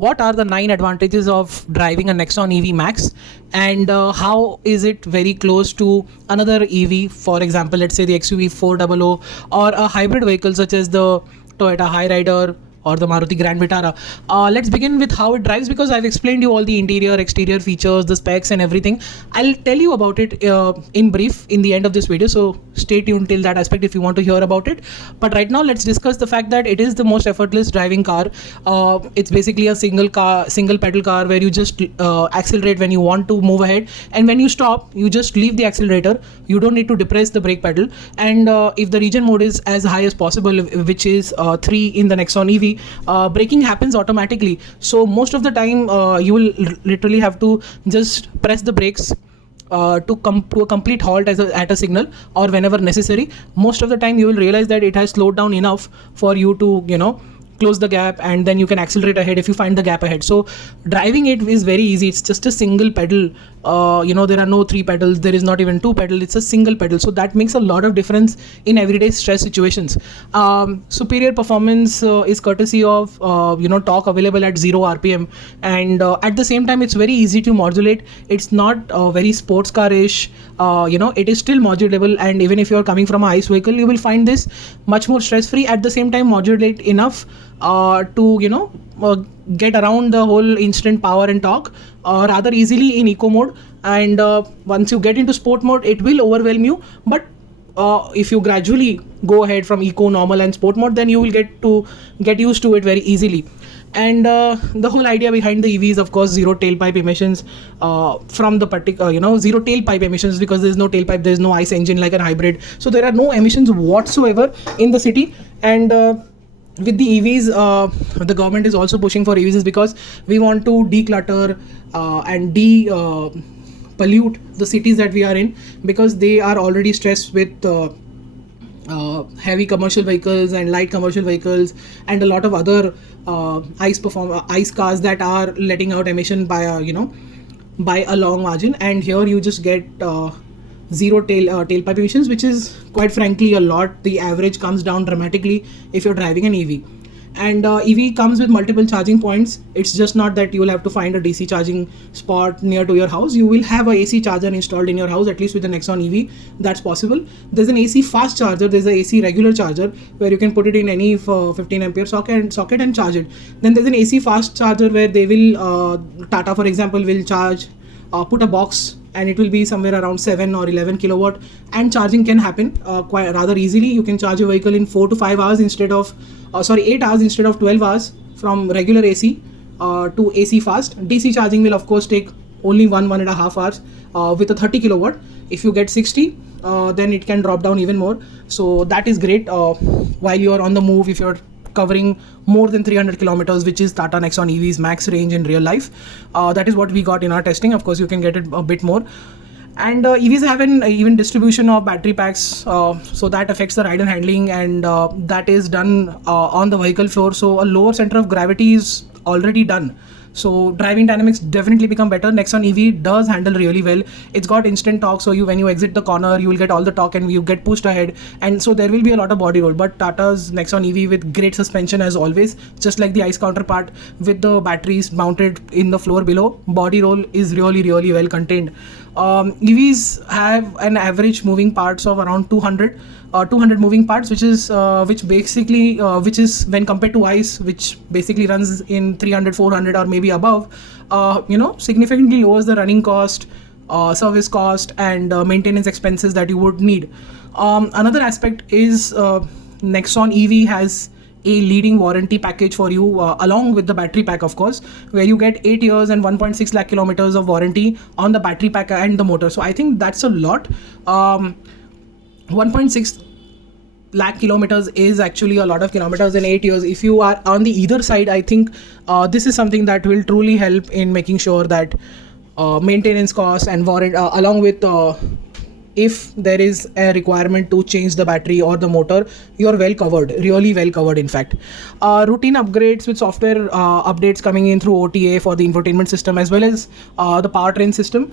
what are the 9 advantages of driving a Nexon EV Max, and how is it very close to another EV, for example, let's say the XUV 400 or a hybrid vehicle such as the Toyota Hyryder or the Maruti Grand Vitara. Let's begin with how it drives, because I've explained you all the interior, exterior features, the specs and everything. I'll tell you about it in brief in the end of this video, so stay tuned till that aspect if you want to hear about it. But right now let's discuss the fact that it is the most effortless driving car. It's basically a single pedal car where you just accelerate when you want to move ahead, and when you stop you just leave the accelerator. You don't need to depress the brake pedal, and if the regen mode is as high as possible, which is 3 in the Nexon EV, braking happens automatically. So most of the time you will literally have to just press the brakes to come to a complete halt at a signal, or whenever necessary. Most of the time you will realize that it has slowed down enough for you to close the gap, and then you can accelerate ahead if you find the gap ahead. So driving it is very easy. It's just a single pedal. There are no 3 pedals, there is not even 2 pedals, it's a single pedal. So that makes a lot of difference in everyday stress situations. Superior performance is courtesy of torque available at 0 rpm, and at the same time it's very easy to modulate. It's not very sports car-ish. It is still modulable, and even if you're coming from a ICE vehicle, you will find this much more stress-free. At the same time, modulate enough to get around the whole instant power and torque rather easily in eco mode. And once you get into sport mode, it will overwhelm you, but if you gradually go ahead from eco, normal and sport mode, then you will get used to it very easily. And the whole idea behind the EV is, of course, zero tailpipe emissions from the particular, zero tailpipe emissions, because there's no tailpipe, there's no ICE engine like a hybrid. So there are no emissions whatsoever in the city. And with the EVs, the government is also pushing for EVs because we want to declutter and pollute the cities that we are in, because they are already stressed with heavy commercial vehicles and light commercial vehicles and a lot of other ICE cars that are letting out emission by a long margin. And here you just get zero tailpipe emissions, which is quite frankly a lot. The average comes down dramatically if you're driving an EV. And EV comes with multiple charging points. It's just not that you will have to find a DC charging spot near to your house. You will have a AC charger installed in your house, at least with the Nexon EV. That's possible. There's an AC fast charger, there's an AC regular charger where you can put it in any 15 ampere socket and charge it. Then there's an AC fast charger where they will Tata, for example, will charge, put a box, and it will be somewhere around 7 or 11 kilowatt, and charging can happen quite rather easily. You can charge your vehicle in 4 to 5 hours instead of 8 hours instead of 12 hours from regular AC to AC fast. DC charging will of course take only 1.5 hours with a 30 kilowatt. If you get 60, then it can drop down even more. So that is great while you are on the move, if you're covering more than 300 kilometers, which is Tata Nexon EV's max range in real life. That is what we got in our testing. Of course, you can get it a bit more. And EVs have an even distribution of battery packs, so that affects the ride and handling, and that is done on the vehicle floor. So a lower center of gravity is already done. So driving dynamics definitely become better. Nexon EV does handle really well. It's got instant torque, so when you exit the corner, you will get all the torque and you get pushed ahead. And so there will be a lot of body roll. But Tata's Nexon EV with great suspension as always, just like the ICE counterpart, with the batteries mounted in the floor below. Body roll is really, really well contained. EVs have an average moving parts of around 200 moving parts, which is when compared to ICE, which basically runs in 300, 400 or maybe above, significantly lowers the running cost, service cost and maintenance expenses that you would need. Another aspect is Nexon EV has a leading warranty package for you, along with the battery pack, of course, where you get 8 years and 1.6 lakh kilometers of warranty on the battery pack and the motor. So I think that's a lot. 1.6 lakh kilometers is actually a lot of kilometers in 8 years. If you are on the either side, I think this is something that will truly help in making sure that maintenance costs and warranty, along with if there is a requirement to change the battery or the motor, you're well covered, really well covered in fact. Routine upgrades with software updates coming in through OTA for the infotainment system, as well as the powertrain system,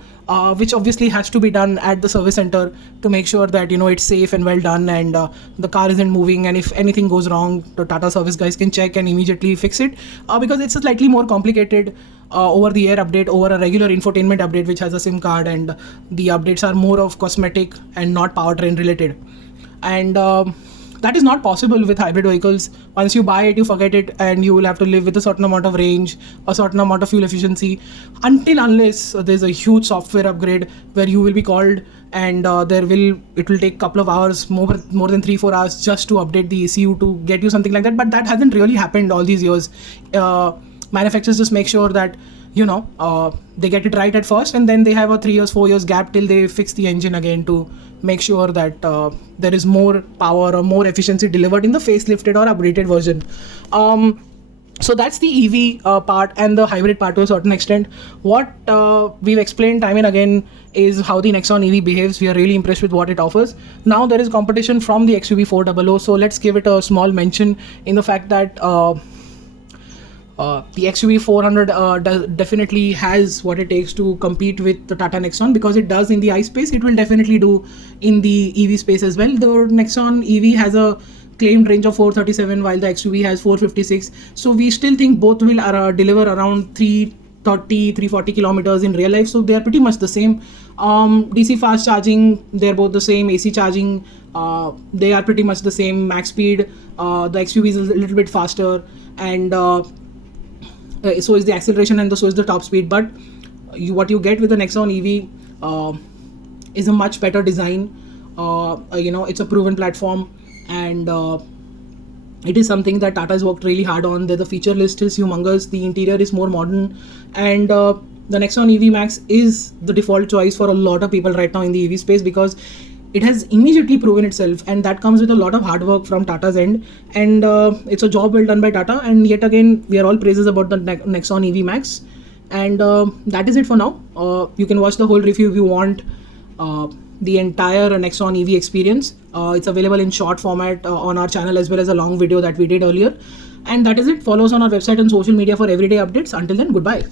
which obviously has to be done at the service center to make sure that it's safe and well done, and the car isn't moving, and if anything goes wrong, the Tata service guys can check and immediately fix it, because it's a slightly more complicated over the air update over a regular infotainment update which has a SIM card, and the updates are more of cosmetic and not powertrain related. And that is not possible with hybrid vehicles. Once you buy it, you forget it, and you will have to live with a certain amount of range, a certain amount of fuel efficiency, unless there's a huge software upgrade where you will be called, and it will take a couple of hours, more than 3-4 hours, just to update the ECU to get you something like that. But that hasn't really happened all these years. Manufacturers just make sure that they get it right at first, and then they have a 3 years 4 years gap till they fix the engine again to make sure that there is more power or more efficiency delivered in the facelifted or upgraded version. So that's the EV part and the hybrid part to a certain extent. What we've explained time and again is how the Nexon EV behaves. We are really impressed with what it offers. Now there is competition from the XUV 400, so let's give it a small mention in the fact that the XUV 400 definitely has what it takes to compete with the Tata Nexon, because it does in the ICE space. It will definitely do in the EV space as well. The Nexon EV has a claimed range of 437 while the XUV has 456. So we still think both will deliver around 330-340 kilometers in real life. So they are pretty much the same. DC fast charging, they're both the same. AC charging, they are pretty much the same. Max speed, the XUV is a little bit faster, and so is the acceleration, and so is the top speed. But what you get with the Nexon EV is a much better design. It's a proven platform, and it is something that Tata has worked really hard on. The feature list is humongous. The interior is more modern, and the Nexon EV Max is the default choice for a lot of people right now in the EV space, because it has immediately proven itself, and that comes with a lot of hard work from Tata's end, and it's a job well done by Tata. And yet again, we are all praises about the Nexon EV Max, and that is it for now. You can watch the whole review if you want the entire Nexon EV experience. It's available in short format on our channel, as well as a long video that we did earlier. And that is it. Follow us on our website and social media for everyday updates. Until then, goodbye.